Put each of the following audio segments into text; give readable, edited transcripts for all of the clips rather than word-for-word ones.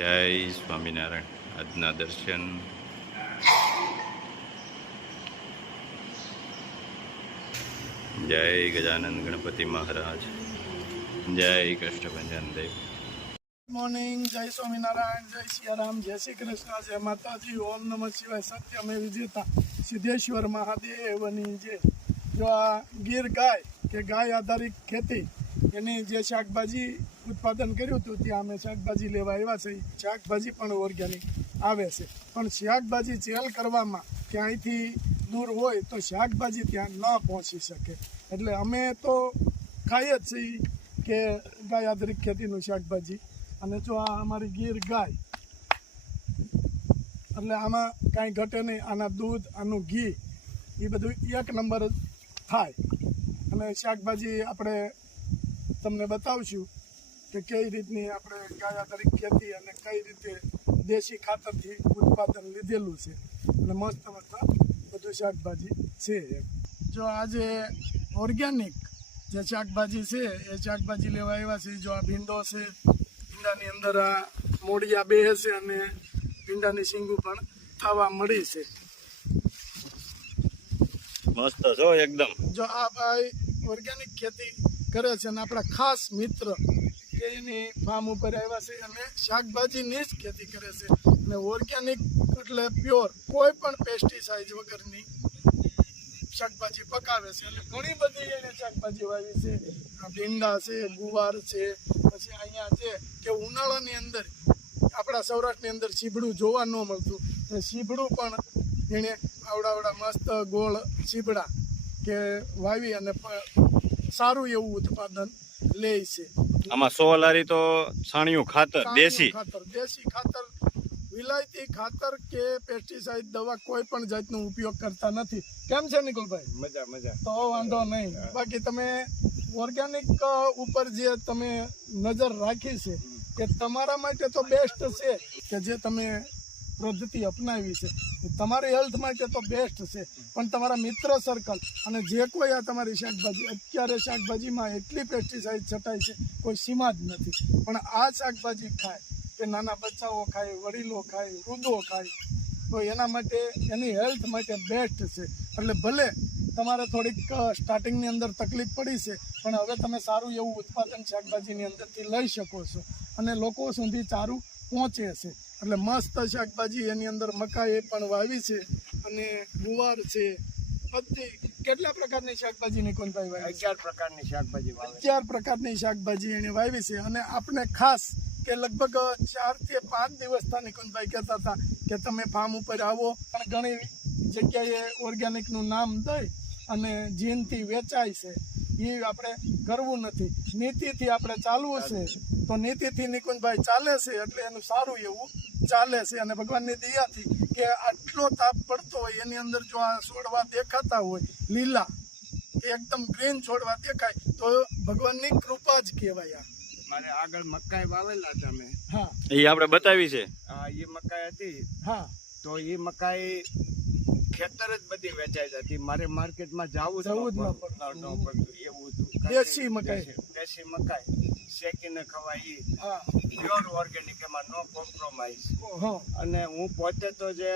જય સ્વામિનારાયણ. આજના દર્શન જય ગજાનંદ ગણપતિ મહારાજ, જય કષ્ટભંજન દેવ. મોર્નિંગ, જય સ્વામિનારાયણ, જય સિયારામ, જય શ્રી કૃષ્ણ, જય માતાજી, ઓમ નમઃ શિવાય, સત્યમે વિજેતા, સિદ્ધેશ્વર મહાદેવની જય. જો આ ગીર ગાય કે ગાય આધારિત ખેતી એની જે શાકભાજી ઉત્પાદન કર્યું હતું ત્યાં અમે શાકભાજી લેવા આવ્યા છે. શાકભાજી પણ ઓર્ગેનિક આવે છે, પણ શાકભાજી સેલ કરવામાં ક્યાંયથી દૂર હોય તો શાકભાજી ત્યાં ન પહોંચી શકે. એટલે અમે તો ખાઈએ જ છીએ કે ગાય આધારિત ખેતીનું શાકભાજી. અને જો આ અમારી ગીર ગાય, એટલે આમાં કાંઈ ઘટે નહીં. આના દૂધ, આનું ઘી એ બધું એક નંબર જ થાય. અને શાકભાજી આપણે તમને બતાવશું કે કઈ રીતની આપણે ગાય આધારિત ખેતી અને કઈ રીતે દેશી ખાતરથી ઉત્પાદન લીધેલું છે. અને મસ્ત મસ્ત બધું શાકભાજી છે. જો આજે ઓર્ગેનિક જે શાકભાજી છે એ શાકભાજી લેવા આવ્યા છે. જો આ ભીંડો છે, ભીંડાની અંદર આ મોડિયા બે છે અને ભીંડાની શીંગું પણ થવા મળી છે. મસ્ત છો એકદમ. જો આ ભાઈ ઓર્ગેનિક ખેતી કરે છે અને આપણા ખાસ મિત્ર કે એની ફાર્મ ઉપર આવ્યા છે અને શાકભાજીની જ ખેતી કરે છે. અને ઓર્ગેનિક એટલે પ્યોર, કોઈ પણ પેસ્ટિસાઇડ વગરની શાકભાજી પકાવે છે. એટલે ઘણી બધી એને શાકભાજી વાવી છે. ભીંડા છે, ગુવાર છે, પછી અહીંયા છે કે ઉનાળાની અંદર આપણા સૌરાષ્ટ્રની અંદર સીભડું જોવા ન મળતું, એ સીભડું પણ એણે આવડા મસ્ત ગોળ સીભડા કે વાવી અને સારું એવું ઉત્પાદન લે છે. આમાં સોલારી તો છાણિયું ખાતર, દેશી ખાતર, વિલાયતી ખાતર કે પેસ્ટિસાઇડ દવા કોઈ પણ જાતનો ઉપયોગ કરતા નથી. કેમ છે નિકુલભાઈ? મજા. તો વાંધો નહીં. બાકી તમે ઓર્ગેનિક ઉપર જે તમે નજર રાખી છે કે તમારા માટે તો બેસ્ટ છે કે જે તમે પદ્ધતિ અપનાવી છે, તમારી હેલ્થ માટે તો બેસ્ટ છે. પણ તમારા મિત્ર સર્કલ અને જે કોઈ આ તમારી શાકભાજી, અત્યારે શાકભાજીમાં એટલી પેસ્ટિસાઇડ છટાય છે કોઈ સીમા જ નથી. પણ આ શાકભાજી ખાય કે નાના બચ્ચાઓ ખાય, વડીલો ખાય, વૃદ્ધો ખાય, તો એના માટે, એની હેલ્થ માટે બેસ્ટ છે. એટલે ભલે તમારે થોડીક સ્ટાર્ટિંગની અંદર તકલીફ પડી છે, પણ હવે તમે સારું એવું ઉત્પાદન શાકભાજીની અંદરથી લઈ શકો છો અને લોકો સુધી સારું પહોંચે છે. એટલે મસ્ત શાકભાજી એની અંદર મકાઈ પણ વાવી છે અને ગુવાર છે. બધી કેટલા પ્રકારની શાકભાજી નિકુંજભાઈ વાવી? 11 પ્રકારની શાકભાજી વાવે. 11 પ્રકારની શાકભાજી એને વાવી છે. અને આપણે ખાસ કે લગભગ 4 થી 5 દિવસથી નિકુંજભાઈ કહેતા હતા કે તમે ફાર્મ ઉપર આવો, પણ ઘણી જગ્યાએ ઓર્ગેનિકનું નામ દઈ અને જીનથી વેચાય છે, એ આપણે કરવું નથી. નીતિથી આપણે ચાલવું છે. તો નીતિથી નિકુંજભાઈ ચાલે છે એટલે એનું સારું એવું ચાલે છે. અને ભગવાનની દયાથી કે આટલો તાપ પડતો હોય એની અંદર જો આ છોડવા દેખાતા હોય લીલા, એકદમ ગ્રીન છોડવા દેખાય તો ભગવાનની કૃપા જ કહેવાય. મારે આગળ મકાઈ વાવેલા હતા અમે. હા, એ આપણે બતાવી છે. એ મકાઈ હતી. હા, તો એ મકાઈ ખેતર જ બધી વેચાઈ જતી. મારે માર્કેટમાં જવું જ ન પડતું એવું હતું. દેશી મકાઈ શેકીને ખવાય. હા, પ્યોર ઓર્ગેનિક, એમાં નો કોમ્પ્રોમાઇઝ. હા. અને હું પોતે તો જે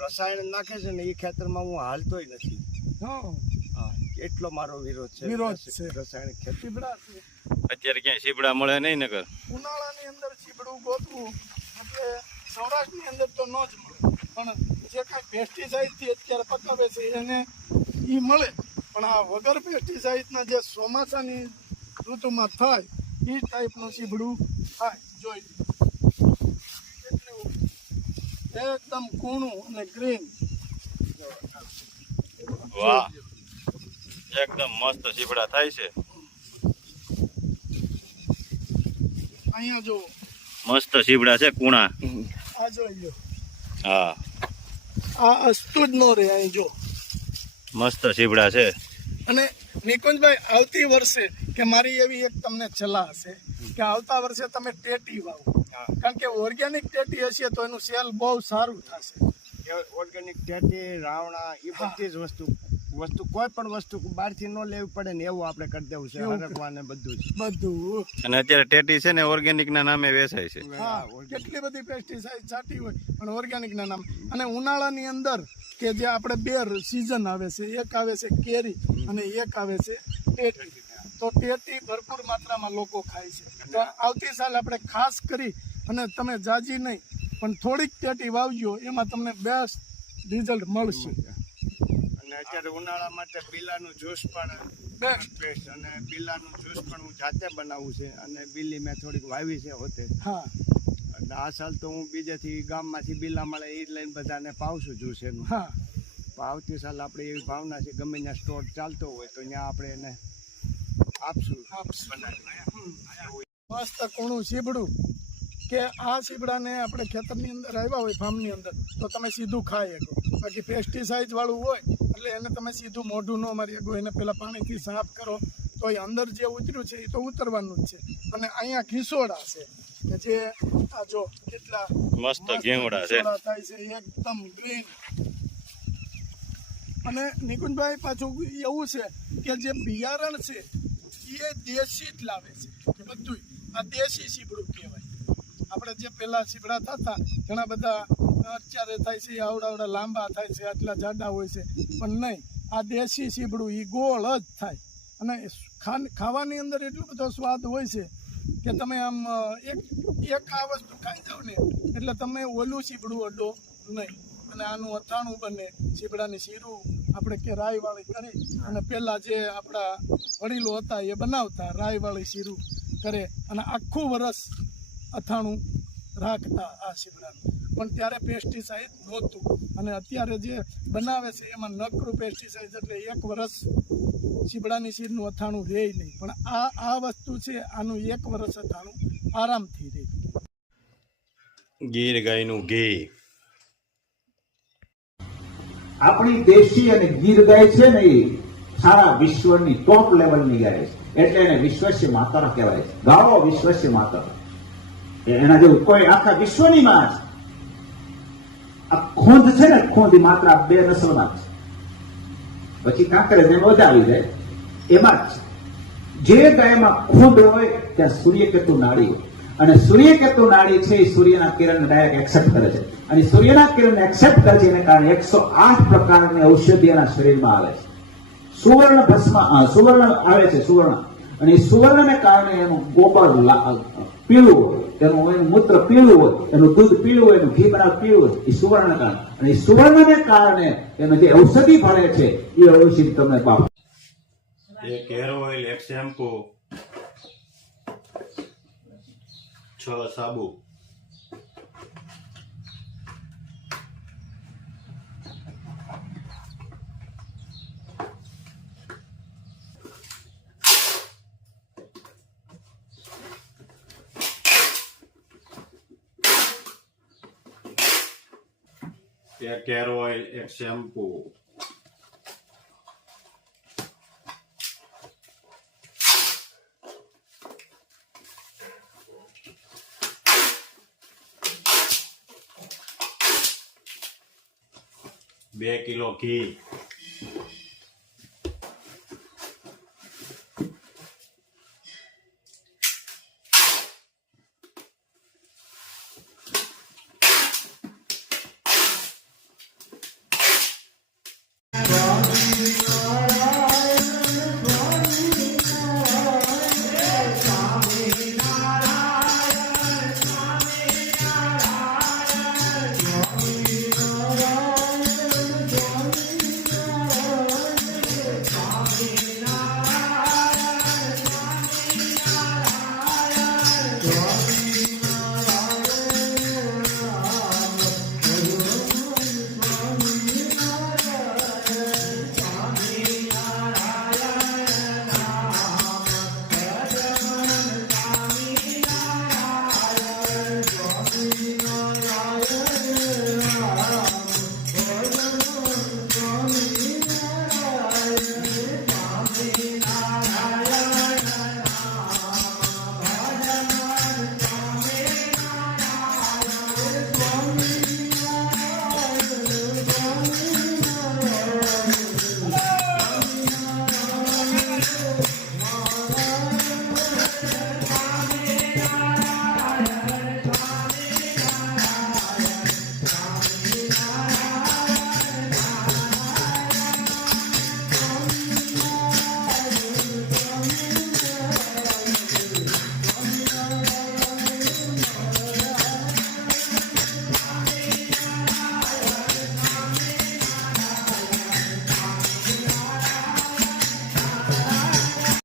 રસાયણ નાખે છે ને એ ખેતરમાં હું હાલતોય નથી. હા, એટલો મારો વિરોધ છે રસાયણિક ખેતી. સીબડા છે. અત્યારે ક્યાંય સીપડા મળે નહીં નકર. ઉનાળાની અંદર સીબડું ગોતવું એટલે સૌરાષ્ટ્રની અંદર તો ન જ મળે, પણ જે કાંઈ પેસ્ટિસાઇડથી અત્યારે પકાવે છે એને એ મળે. પણ આ વગર પેસ્ટિસાઇડના જે ચોમાસાની ઋતુમાં થાય એ ટાઈપનું સીબડું થાય. જોઈ એટલું એકદમ કૂણું અને ગ્રીન. વાહ, એકદમ મસ્ત સીપડા થાય છે. અહીંયા જો મસ્ત સીપડા છે, કુણા. આ જોઈ લો. હા, આ અસ્તુ જ ન રહે. અહીં જો મસ્ત સીપડા છે. અને નિકુંજભાઈ, આવતી વર્ષે કે મારી એવી એક તમને સલાહ હશે કે આવતા વર્ષે તમે ટેટી વાવો. કારણ કે ઓર્ગેનિક ટેટી હશે તો એનું સેલ બહુ સારું થશે. ઓર્ગેનિક ટેટી, રાવણા, એ બધી જ વસ્તુ વસ્તુ કોઈ પણ વસ્તુ બહારથી ન લેવી પડે ને એવું આપણે કરી દેવું છે, હરકવા ને બધું જ. બધું. અને અત્યારે ટેટી છે ને ઓર્ગેનિક ના નામે વેચાય છે. હા, કેટલી બધી પેસ્ટિસાઇડ છાંટી હોય પણ ઓર્ગેનિક ના નામ. અને ઉનાળાની અંદર કે જે આપણે બે સિઝન આવે છે, એક આવે છે કેરી અને એક આવે છે ટેટી. તો ટેટી ભરપૂર માત્રામાં લોકો ખાય છે. તો આવતી સાલ આપણે ખાસ કરી અને તમે જાજી નહીં પણ થોડીક ટેટી વાવજો, એમાં તમને બેસ્ટ રિઝલ્ટ મળશે. અને અત્યારે ઉનાળા માટે બિલાનું જ્યુસ પણ બેસ્ટ. અને બિલાનું જ્યુસ પણ હું જાતે બનાવું છે, અને બિલ્લી મેં થોડીક વાવી છે હોતે. હા, એટલે આ સાલ તો હું બીજેથી ગામમાંથી બિલા મળે એ જ લઈને બધાને પાવશું જ્યુસ એનું. હા, પણ આવતી સાલ આપણે એવી ભાવના છે, ગમે ત્યાં સ્ટોર ચાલતો હોય તો ત્યાં આપણે એને આપશું બનાવી. મસ્ત કૂણું સીબડું કે આ સીબડાને આપણે ખેતરની અંદર આવ્યા હોય ફાર્મની અંદર તો તમે સીધું ખાઈ શકો. બાકી પેસ્ટિસાઇડ વાળું હોય એટલે એને તમે સીધું મોઢું ન મારી શકો, એને પહેલાં પાણીથી સાફ કરો તો એ અંદર જે ઉતર્યું છે એ તો ઉતરવાનું જ છે. અને અહીંયા ઘીસોડા છે કે જે આ જો કેટલા મસ્ત ઘેવડા છે. ઘીસોડા થાય છે એકદમ ગ્રીન. અને નિકુંજભાઈ પાછું એવું છે કે જે બિયારણ છે એ દેશી જ લાવે છે બધું. આ દેશી સીબડું કહેવાય. આપણે જે પહેલાં સીબડા થતા ઘણા બધા અત્યારે થાય છે આવડા લાંબા થાય છે, આટલા જાડા હોય છે, પણ નહીં, આ દેશી સીબડું એ ગોળ જ થાય. અને ખાવાની અંદર એટલો બધો સ્વાદ હોય છે કે તમે આમ એક આ વસ્તુ ખાઈ જાઓ ને એટલે તમે ઓલું સીબડું અડો નહીં. અને આનું અથાણું બને, સીબડાની શીરું આપણે કે રાઈવાળી કરી અને પહેલાં જે આપણા વડીલો હતા એ બનાવતા રાઈવાળી શીરું કરે અને આખું વરસ અથાણું રાખતા આ સીબડાનું. પણ ત્યારે પેસ્ટિસાઇડ નહોતું અને અત્યારે જે બનાવે છે એમાં નકરું પેસ્ટિસાઇડ, એટલે એક વરસ સીબડાની શીરનું અથાણું રહે નહીં. પણ આ વસ્તુ છે આનું એક વરસ અથાણું આરામથી રહે. ગીર ગાયનું ઘી. આપણી દેશી અને ગીર ગાય છે ને એ સારા વિશ્વની ટોપ લેવલની ગાય છે, એટલે એને વિશ્વસ્ય માતા કહેવાય છે. ગાળો વિશ્વસ્ય માતા, એના જેવું કોઈ આખા વિશ્વની માં છે. આ ખોંદ છે ને, ખોંદ માત્ર આ બે નસલમાં છે, પછી કાંકરે જેમ વધાવી જાય એમાં જ છે. જે ગાયમાં ખોંદ હોય ત્યાં સૂર્યકેતુ નાડી હોય, અને સૂર્યકેતુ નાડી છે એ સૂર્યના કિરણને ડાયરેક્ટ એક્સેપ્ટ કરે છે, અને સૂર્યના કિરણને એક્સેપ્ટ કરે છે એને કારણે 108 પ્રકારની ઔષધિ એના શરીરમાં આવે છે. સુવર્ણ ભસ્મ સુવર્ણ આવે છે, સુવર્ણ, અને એ સુવર્ણને કારણે એનું ગોબર પીળું હોય, એનું મૂત્ર પીળું હોય, એનું દૂધ પીળું હોય, એનું ઘી બનાવ પીળું હોય, એ સુવર્ણને કારણે. અને એ સુવર્ણને કારણે એનો જે ઔષધિ ભળે છે એ ઔષધિ તમને પાપ. એક હેર ઓઇલ, એક શેમ્પુ, 6 સાબુ. એક હેર ઓઇલ, એક શેમ્પુ, બે કિલો ઘી,